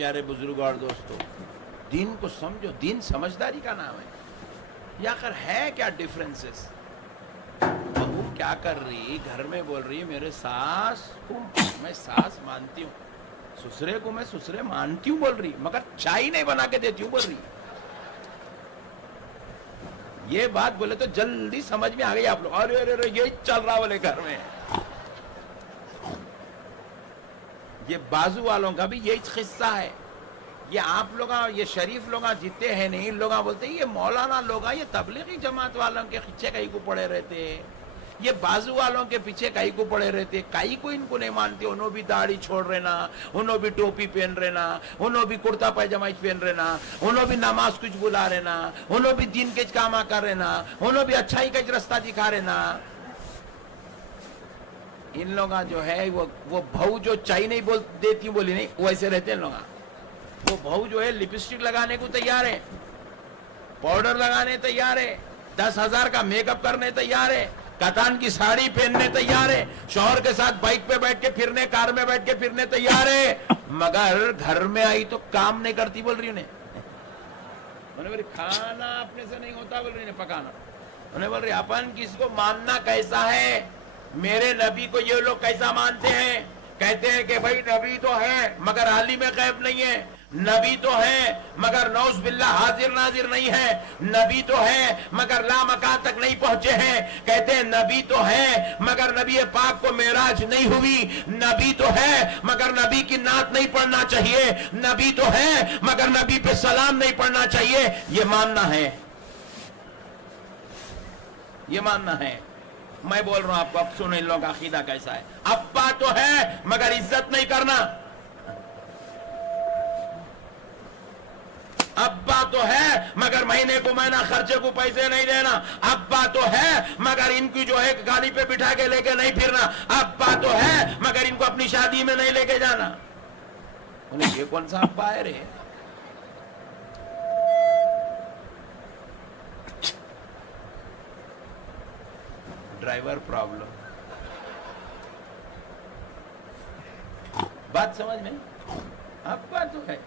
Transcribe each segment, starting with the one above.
प्यारे बुजुर्गों और दोस्तों, दीन को समझो, दीन समझदारी का नाम है। या कर है क्या डिफरेंसेस? बहू क्या कर रही, घर में बोल रही मेरे सास को मैं सास मानती हूँ, ससुरे को मैं ससुरे मानती हूँ बोल रही, मगर चाय नहीं बना के देती हूँ बोल रही। ये बात बोले तो जल्दी समझ में आ गई आप लोग, अरे अरे अरे ये चल रहा बोले घर में। ये बाजू वालों का भी यही किस्सा है। ये आप लोग, ये शरीफ लोग जीते हैं नहीं, इन लोग बोलते हैं ये मौलाना लोग, ये तबलीगी जमात वालों के पीछे कहीं को पड़े रहते हैं, ये बाजू वालों के पीछे कहीं को पड़े रहते, कहीं को इनको नहीं मानते। उन्होंने भी दाढ़ी छोड़ रहना, उन्होंने भी टोपी पहन रहना, उन्होंने भी कुर्ता पैजामा पहन रहना, उन्होंने भी नमाज कुछ बुला रहना, उन्होंने भी दिन के काम कर रहना, उन्होंने भी अच्छाई का रास्ता दिखा रहना। इन लोग जो है वो बहू जो चाय नहीं बोल देती बोली नहीं, वैसे रहते हैं लोग। वो बहू जो है लिपस्टिक लगाने को तैयार है, पाउडर लगाने तैयार है, 10,000 का मेकअप करने तैयार है, कतान की साड़ी पहनने तैयार है, शौहर के साथ बाइक पे बैठ के फिरने, कार में बैठ के फिरने तैयार है, मगर घर में आई तो काम नहीं करती बोल रही उन्हें। उन्हें बोल रही खाना अपने से नहीं होता बोल रही ने पकाना। उन्हें बोल रही अपन किसको मानना कैसा है, मेरे नबी को ये लोग कैसा मानते हैं, कहते हैं कि भाई नबी तो है मगर आलिम गैब नहीं है, नबी तो है मगर नौज बिल्ला हाजिर नाजिर नहीं है, नबी तो है मगर ला मकान तक नहीं पहुंचे हैं, कहते हैं नबी तो है मगर नबी पाक को मेराज नहीं हुई, नबी तो है मगर नबी की नात नहीं पढ़ना चाहिए, नबी तो है मगर नबी पे सलाम नहीं पढ़ना चाहिए। ये मानना है, ये मानना है। मैं बोल रहा हूं आपको, अब सुनो इन लोगों का अकीदा कैसा है। अब्बा तो है मगर इज्जत नहीं करना, अब्बा तो है मगर महीने को महीना खर्चे को पैसे नहीं देना, अब्बा तो है मगर इनकी जो है गाड़ी पे बिठा के लेके नहीं फिरना, अब्बा तो है मगर इनको अपनी शादी में नहीं लेके जाना। बोले ये कौन सा अब्बा है रे? ड्राइवर प्रॉब्लम, बात समझ में? अब्बा तो है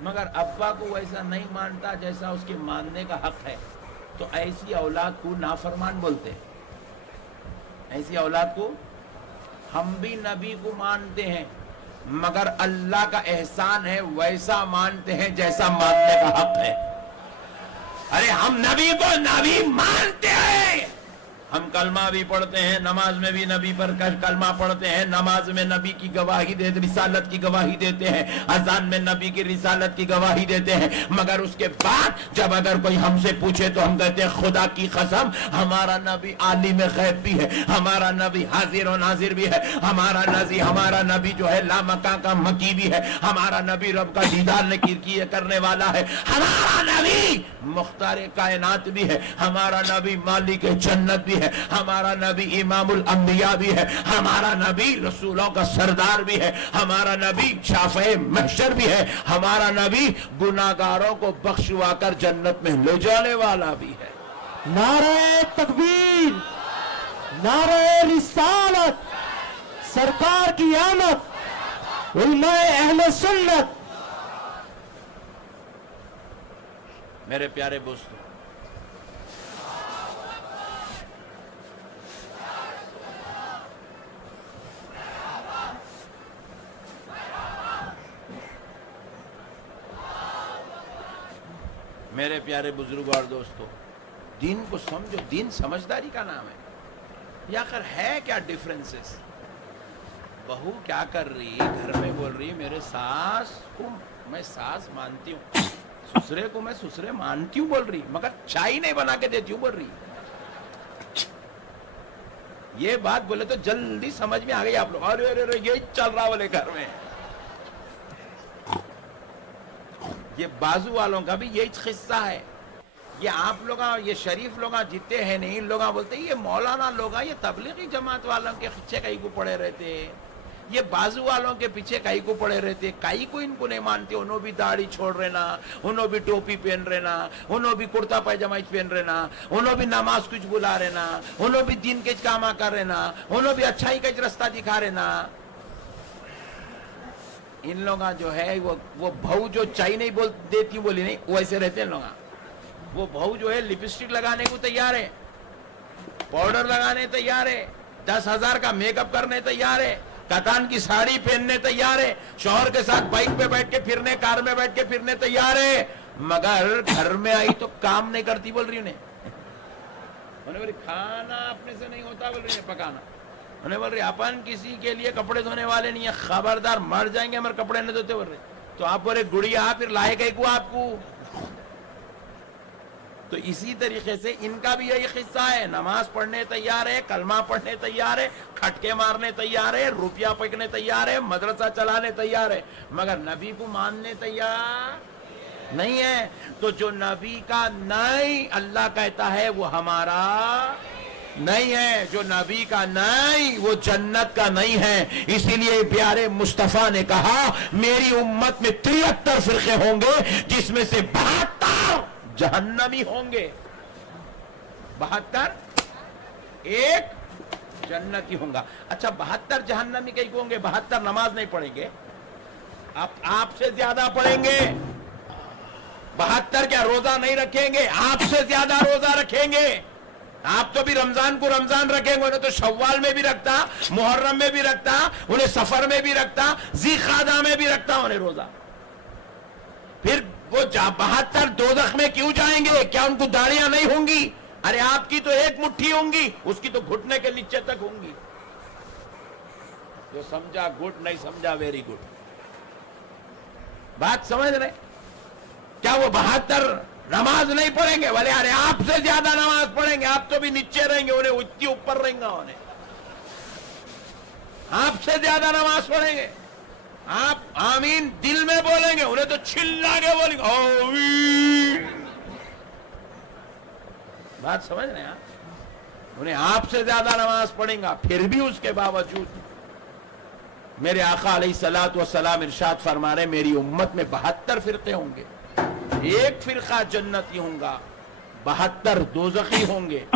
मगर अब्बा को वैसा नहीं मानता जैसा उसके मानने का हक है, तो ऐसी औलाद को नाफरमान बोलते हैं। ऐसी औलाद को हम भी नबी को मानते हैं मगर अल्लाह का एहसान है वैसा मानते हैं जैसा मानने का हक है। अरे हम नबी को नबी मानते हैं, हम कलमा भी पढ़ते हैं, नमाज में भी नबी पर कलमा पढ़ते हैं, नमाज में नबी की गवाही देते, रिसालत की गवाही देते हैं, अजान में नबी की रिसालत की गवाही देते हैं, मगर उसके बाद जब अगर कोई हमसे पूछे तो हम कहते हैं खुदा की कसम हमारा नबी आलिम गैब भी है, हमारा नबी हाजिर और नाजिर भी है, हमारा नबी जो है लामका का मकी भी है, हमारा नबी रब का दीदार करने वाला है, हमारा नबी मुख्तार कायनात भी है, हमारा नबी मालिक जन्नत भी है, हमारा नबी इमामुल अंबिया भी है, हमारा नबी रसूलों का सरदार भी है, हमारा नबी शाफ़े महशर भी है, हमारा नबी गुनाहगारों को बख्शवा कर जन्नत में ले जाने वाला भी है। नारे तकबीर, नारे रिसालत, सरकार की आमद, उलमाए अहले सुन्नत। मेरे प्यारे दोस्तों, मेरे प्यारे बुजुर्गों और दोस्तों, दीन को समझो, दीन समझदारी का नाम है। या कर है क्या डिफरेंसेस? बहू क्या कर रही, घर में बोल रही मेरे सास को मैं सास मानती हूँ, ससुरे को मैं ससुरे मानती हूँ बोल रही, मगर चाय नहीं बना के देती हूँ बोल रही। ये बात बोले तो जल्दी समझ में आ गई आप लोग, अरे अरे अरे ये चल रहा बोले घर में। ये बाजू वालों का भी यही किस्सा है। ये आप लोग, ये शरीफ लोग जीते हैं नहीं, इन लोग बोलते हैं ये मौलाना लोग, ये तबलीगी जमात वालों के पीछे कहीं को पड़े रहते हैं, ये बाजू वालों के पीछे कहीं को पड़े रहते, कहीं को इनको नहीं मानते। उन्होंने भी दाढ़ी छोड़ रहना, उन्होंने भी टोपी पहन रहना, उन्होंने भी कुर्ता पैजामा पहन रहना, उन्होंने भी नमाज कुछ बुला रहना, उन्होंने भी दिन के काम कर रहना, उन्होंने भी अच्छाई का रास्ता दिखा रहना। इन लोग जो है वो बहू जो चाय नहीं बोल देती बोली नहीं वैसे रहते हैं लोग। वो बहू जो है लिपस्टिक लगाने को तैयार है, पाउडर लगाने तैयार है, 10,000 का मेकअप करने तैयार है, कतान की साड़ी पहनने तैयार है, शौहर के साथ बाइक पे बैठ के फिरने, कार में बैठ के फिरने तैयार है, मगर घर में आई तो काम नहीं करती बोल रही उन्हें। उन्हें बोली खाना अपने से नहीं होता बोल रही है पकाना। उन्हें बोल रही अपन किसी के लिए कपड़े धोने वाले नहीं है, खबरदार मर जाएंगे हमारे कपड़े नहीं धोते बोल रहे। तो आप बोले गुड़िया फिर लाए कहीं को आपको। तो इसी तरीके से इनका भी यही किस्सा है, नमाज पढ़ने तैयार है, कलमा पढ़ने तैयार है, खटके मारने तैयार है, रुपया फेंकने तैयार है, मदरसा चलाने तैयार है, मगर नबी को मानने तैयार नहीं है। तो जो नबी का नहीं अल्लाह कहता है वो हमारा नहीं है, जो नबी का नहीं वो जन्नत का नहीं है। इसीलिए प्यारे मुस्तफा ने कहा मेरी उम्मत में 73 फिरके होंगे जिसमें से 72 जहन्नमी होंगे, 72 एक जन्नती होगा। अच्छा 72 जहन्नमी कहीं होंगे, 72 नमाज नहीं पढ़ेंगे, आपसे ज्यादा पढ़ेंगे। 72 क्या रोजा नहीं रखेंगे, आपसे ज्यादा रोजा रखेंगे। आप तो भी रमजान को रमजान रखेंगे, उन्हें तो शव्वाल में भी रखता, मुहर्रम में भी रखता, उन्हें सफर में भी रखता, ज़ीक़ादा में भी रखता उन्हें रोजा। फिर वो 72 दोज़ख में क्यों जाएंगे? क्या उनको दाढ़ियां नहीं होंगी? अरे आपकी तो एक मुट्ठी होंगी, उसकी तो घुटने के नीचे तक होंगी। जो समझा गुड, नहीं समझा वेरी गुड। बात समझ रहे? क्या वो 72 नमाज नहीं पढ़ेंगे? बोले अरे आपसे ज्यादा नमाज पढ़ेंगे, आप तो भी नीचे रहेंगे, उन्हें उतनी ऊपर रहेंगे, उन्हें आपसे ज्यादा नमाज पढ़ेंगे। आप आमीन दिल में बोलेंगे, उन्हें तो चिल्ला के बोलेंगे आमीन। बात समझ रहे हैं आप? उन्हें आपसे ज्यादा नमाज पढ़ेगा, फिर भी उसके बावजूद मेरे आका अलैहिस्सलातु वस्सलाम इरशाद फरमा रहे मेरी उम्मत में 72 फिरके होंगे, एक फिरका जन्नती होगा, 72 दोज़खी होंगे।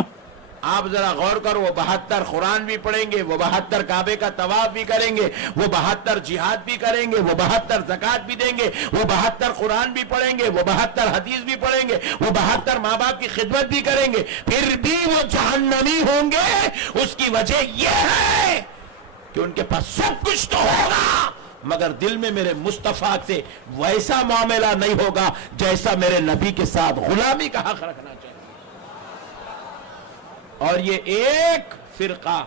आप जरा गौर करो, वो 72 कुरान भी पढ़ेंगे, वो 72 काबे का तवाफ भी करेंगे, वो 72 जिहाद भी करेंगे, वो 72 ज़कात भी देंगे, वो 72 कुरान भी पढ़ेंगे, वो 72 हदीस भी पढ़ेंगे, वो 72 माँ बाप की खिदमत भी करेंगे, फिर भी वो जहन्नमी होंगे। उसकी वजह यह है कि उनके पास सब कुछ तो होगा मगर दिल में मेरे मुस्तफा से वैसा मामला नहीं होगा जैसा मेरे नबी के साथ गुलामी का हक रखना चाहिए। और ये एक फिरका,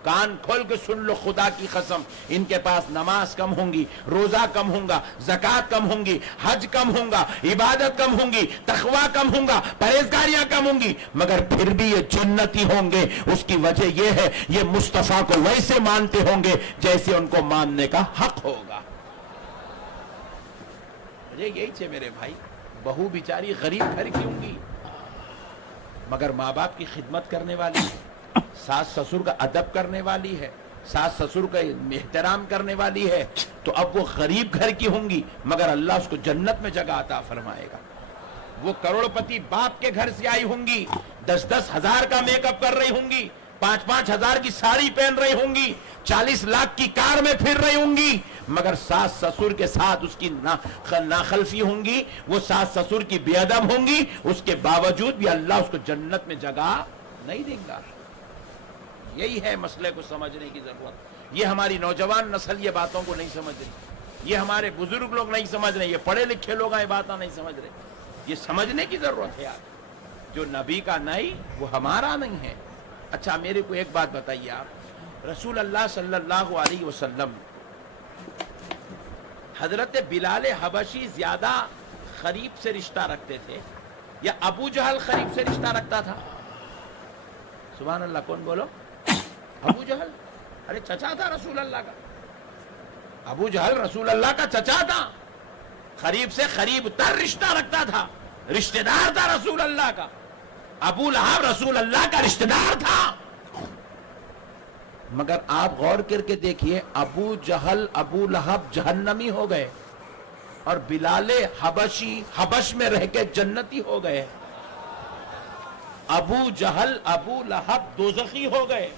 कान खोल के सुन लो खुदा की कसम, इनके पास नमाज कम होंगी, रोजा कम होगा, ज़कात कम होंगी, हज कम होगा, इबादत कम होंगी, तकवा कम होगा, परहेजगारियां कम होंगी, मगर फिर भी ये जन्नती होंगे। उसकी वजह ये है ये मुस्तफा को वैसे मानते होंगे जैसे उनको मानने का हक होगा। मुझे यही है मेरे भाई, बहू बिचारी गरीब घर की होंगी मगर माँ बाप की खिदमत करने वाली है, सास ससुर का अदब करने वाली है, सास ससुर का एहतराम करने वाली है, तो अब वो गरीब घर की होंगी मगर अल्लाह उसको जन्नत में जगह अता फरमाएगा। वो करोड़पति बाप के घर से आई होंगी, 10-10 हजार का मेकअप कर रही होंगी, 5-5 हजार की साड़ी पहन रही होंगी, 40 लाख की कार में फिर रही होंगी, मगर सास ससुर के साथ उसकी नाखलफी होंगी, वो सास ससुर की बेअदब होंगी, उसके बावजूद भी अल्लाह उसको जन्नत में जगह नहीं देगा। यही है मसले को समझने की जरूरत। ये हमारी नौजवान नस्ल ये बातों को नहीं समझ रही, ये हमारे बुजुर्ग लोग नहीं समझ रहे, ये पढ़े लिखे लोग ये बातें नहीं समझ रहे। ये समझने की जरूरत है यार, जो नबी का नहीं वो हमारा नहीं है। अच्छा मेरे को एक बात बताइए आप, रसूल अल्लाह सल्लल्लाहु अलैहि वसल्लम हजरत बिलाल हबशी ज्यादा खरीब से रिश्ता रखते थे या अबू जहल खरीब से रिश्ता रखता था? सुभान अल्लाह, कौन बोलो? अबू जहल। अरे चचा था रसूल अल्लाह का, अबू जहल रसूल अल्लाह का चचा था, खरीब से करीब तर रिश्ता रखता था, रिश्तेदार था रसूल अल्लाह का। अबू लहब रसूल अल्लाह का रिश्तेदार था। मगर आप गौर करके देखिए, अबू जहल अबू लहब जहन्नमी हो गए और बिलाले हबशी हबश में रह के जन्नती हो गए। अबू जहल अबू लहब दोज़खी हो गए,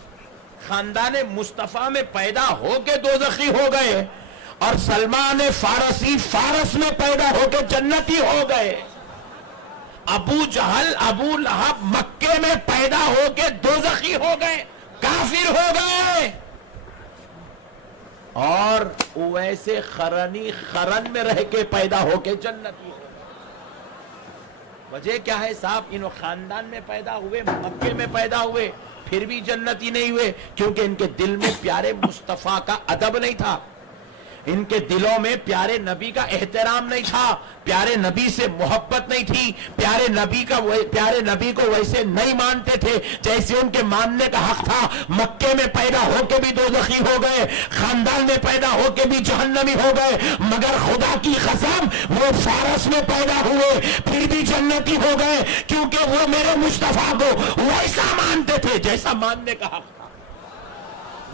खानदान मुस्तफा में पैदा होके दोज़खी हो गए। اور سلمان فارسی فارس میں پیدا ہو کے جنتی ہو گئے. ابو جہل ابو لہب مکے میں پیدا ہو کے دوزخی ہو گئے, کافر ہو گئے. اور ویسے خرنی خرن میں رہ کے پیدا ہو کے جنتی ہو گئے. وجہ کیا ہے صاحب؟ انہوں خاندان میں پیدا ہوئے, مکے میں پیدا ہوئے, پھر بھی جنتی نہیں ہوئے, کیونکہ ان کے دل میں پیارے مصطفیٰ کا ادب نہیں تھا, ان کے دلوں میں پیارے نبی کا احترام نہیں تھا, پیارے نبی سے محبت نہیں تھی, پیارے نبی کو ویسے نہیں مانتے تھے جیسے ان کے ماننے کا حق تھا. مکے میں پیدا ہو کے بھی دوزخی ہو گئے, خاندان میں پیدا ہو کے بھی جہنمی ہو گئے, مگر خدا کی قسم وہ فارس میں پیدا ہوئے پھر بھی جنتی ہو گئے, کیونکہ وہ میرے مصطفیٰ کو ویسا مانتے تھے جیسا ماننے کا حق تھا.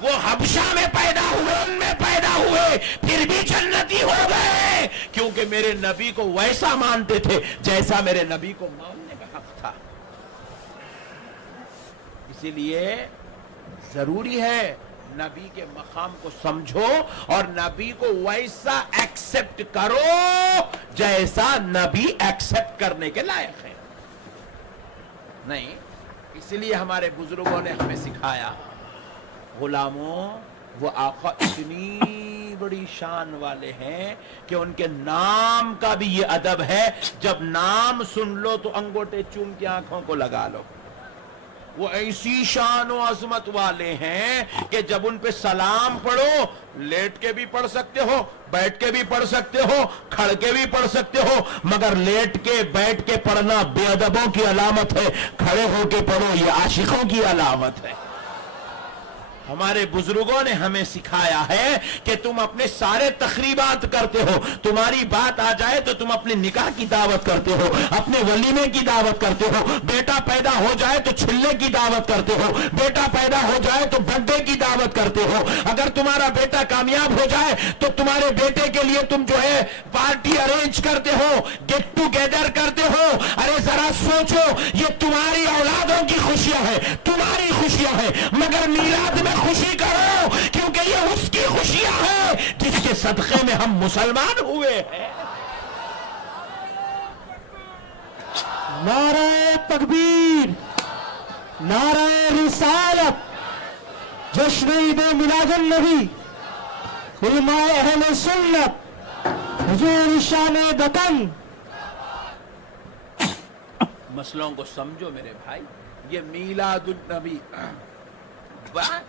وہ حبشہ میں پیدا ہوئے, ان میں پیدا ہوئے, پھر بھی جنتی ہو گئے, کیونکہ میرے نبی کو ویسا مانتے تھے جیسا میرے نبی کو ماننے کا حق تھا. اسی لیے ضروری ہے نبی کے مقام کو سمجھو اور نبی کو ویسا ایکسپٹ کرو جیسا نبی ایکسپٹ کرنے کے لائق ہے. نہیں, اسی لیے ہمارے بزرگوں نے ہمیں سکھایا, غلاموں وہ آقا اتنی بڑی شان والے ہیں کہ ان کے نام کا بھی یہ ادب ہے, جب نام سن لو تو انگوٹے چوم کے آنکھوں کو لگا لو. وہ ایسی شان و عظمت والے ہیں کہ جب ان پہ سلام پڑھو, لیٹ کے بھی پڑھ سکتے ہو, بیٹھ کے بھی پڑھ سکتے ہو, کھڑ کے بھی پڑھ سکتے ہو, مگر لیٹ کے بیٹھ کے پڑھنا بے ادبوں کی علامت ہے, کھڑے ہو کے پڑھو یہ عاشقوں کی علامت ہے. ہمارے بزرگوں نے ہمیں سکھایا ہے کہ تم اپنے سارے تقریبات کرتے ہو, تمہاری بات آ جائے تو تم اپنے نکاح کی دعوت کرتے ہو, اپنے ولیمے کی دعوت کرتے ہو, بیٹا پیدا ہو جائے تو چھلے کی دعوت کرتے ہو, بیٹا پیدا ہو جائے تو برتھ ڈے کی دعوت کرتے ہو, اگر تمہارا بیٹا کامیاب ہو جائے تو تمہارے بیٹے کے لیے تم جو ہے پارٹی ارینج کرتے ہو, گیٹ ٹو گیدر کرتے ہو. ارے ذرا سوچو, یہ تمہاری اولادوں کی خوشیاں ہیں, تمہاری خوشیاں ہیں, مگر میلاد میں خوشی کرو کیونکہ یہ اس کی خوشیاں ہیں جس کے صدقے میں ہم مسلمان ہوئے ہیں. نعرہ تکبیر, نعرہ رسالت, جشن عید میلاد النبی, علماء اہل سنت, حضور شان وطن. مسئلوں کو سمجھو میرے بھائی. یہ میلاد النبی,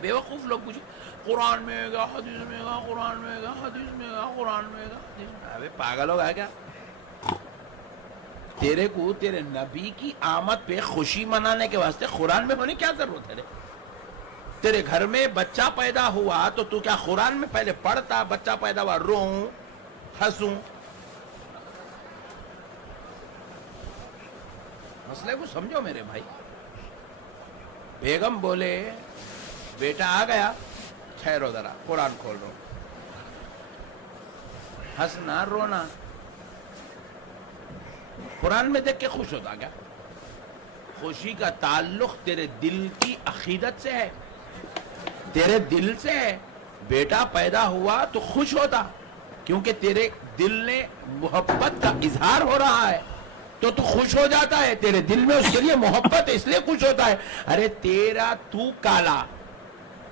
بے وقوف لوگ پوچھیں قرآن میں گا, حدیث میں گا, قرآن میں گا, حدیث میں گا, قرآن میں گا, حدیث میں. ابے پاگل ہو گیا کیا؟ تیرے کو تیرے نبی کی آمد پہ خوشی منانے کے واسطے قرآن میں ہونے کیا ضرورت ہے رے؟ تیرے گھر میں بچہ پیدا ہوا تو تو کیا قرآن میں پہلے پڑھتا, بچہ پیدا ہوا روؤں ہنسوں؟ مسئلے کو سمجھو میرے بھائی. بیگم بولے بیٹا آ گیا, ٹھہرو ذرا قرآن کھول رہا ہوں. ہنسنا رونا قرآن میں دیکھ کے خوش ہوتا کیا؟ خوشی کا تعلق تیرے دل کی عقیدت سے ہے, تیرے دل سے ہے. بیٹا پیدا ہوا تو خوش ہوتا کیونکہ تیرے دل نے محبت کا اظہار ہو رہا ہے تو خوش ہو جاتا ہے, تیرے دل میں اس کے لیے محبت ہے اس لیے خوش ہوتا ہے. ارے تیرا تو کالا,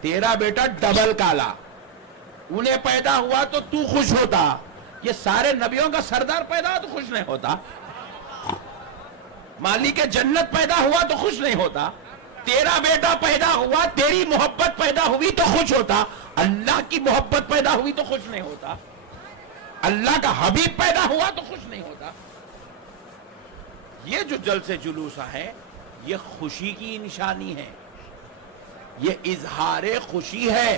تیرا بیٹا ڈبل کالا, انہیں پیدا ہوا تو تو خوش ہوتا. یہ سارے نبیوں کا سردار پیدا ہوا تو خوش نہیں ہوتا, مالک جنت پیدا ہوا تو خوش نہیں ہوتا. تیرا بیٹا پیدا ہوا, تیری محبت پیدا ہوئی تو خوش ہوتا, اللہ کی محبت پیدا ہوئی تو خوش نہیں ہوتا, اللہ کا حبیب پیدا ہوا تو خوش نہیں ہوتا. یہ جو جلسے جلوسہ ہے یہ خوشی کی نشانی ہے, یہ اظہار خوشی ہے,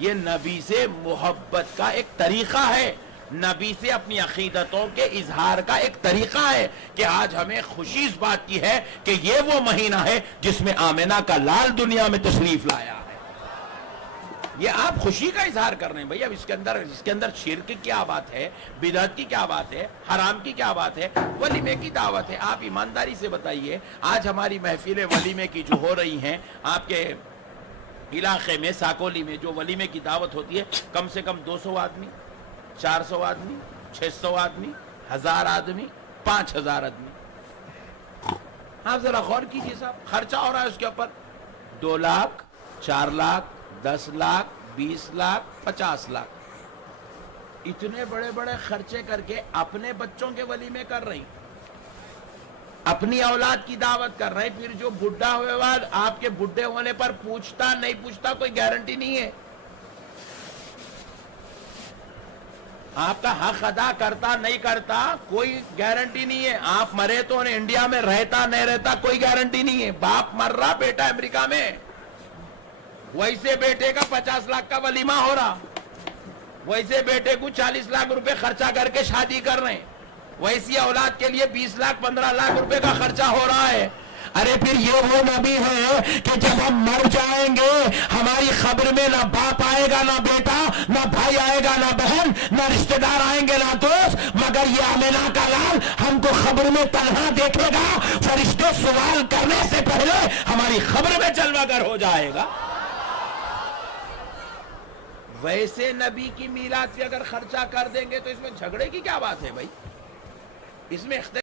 یہ نبی سے محبت کا ایک طریقہ ہے, نبی سے اپنی عقیدتوں کے اظہار کا ایک طریقہ ہے کہ آج ہمیں خوشی اس بات کی ہے کہ یہ وہ مہینہ ہے جس میں آمنہ کا لال دنیا میں تشریف لایا ہے. یہ آپ خوشی کا اظہار کر رہے ہیں بھئی. اب اس کے اندر شرک کی کیا بات ہے, بدعت کی کیا بات ہے, حرام کی کیا بات ہے, ولیمے کی دعوت ہے. آپ ایمانداری سے بتائیے, آج ہماری محفلیں ولیمے کی جو ہو رہی ہیں آپ کے علاقے میں, ساکولی میں جو ولیمے کی دعوت ہوتی ہے, کم سے کم 200 آدمی 400 आदमी, 600 आदमी, 1000 आदमी, 5000 आदमी। आप जरा गौर कीजिए साहब, खर्चा हो रहा है उसके ऊपर 2 लाख, 4 लाख, 10 लाख, 20 लाख, 50 लाख। इतने बड़े बड़े खर्चे करके अपने बच्चों के वलीमे कर रही, अपनी औलाद की दावत कर रहे, फिर जो बुढ़ा हुए बाद आपके बुढ़े होने पर पूछता नहीं पूछता कोई गारंटी नहीं है। आपका हक अदा करता नहीं करता कोई गारंटी नहीं है। आप मरे तो इंडिया में रहता नहीं रहता कोई गारंटी नहीं है। बाप मर रहा, बेटा अमेरिका में, वैसे बेटे का 50 लाख का वलीमा हो रहा, वैसे बेटे को 40 लाख रुपए खर्चा करके शादी कर रहे हैं, वैसी औलाद के लिए 20 लाख 15 लाख रुपए का खर्चा हो रहा है। अरे फिर ये वो नबी है कि जब हम मर जाएंगे हमारी खबर में ना बाप आएगा, ना बेटा, ना भाई आएगा, ना बहन, ना रिश्तेदार आएंगे, ना दोस्त, मगर ये आमिना का लाल हमको खबर में तन्हा देखेगा। फरिश्ते सवाल करने से पहले हमारी खबर में जलवागर हो जाएगा। वैसे नबी की मीलाद पे अगर खर्चा कर देंगे तो इसमें झगड़े की क्या बात है भाई? इसमें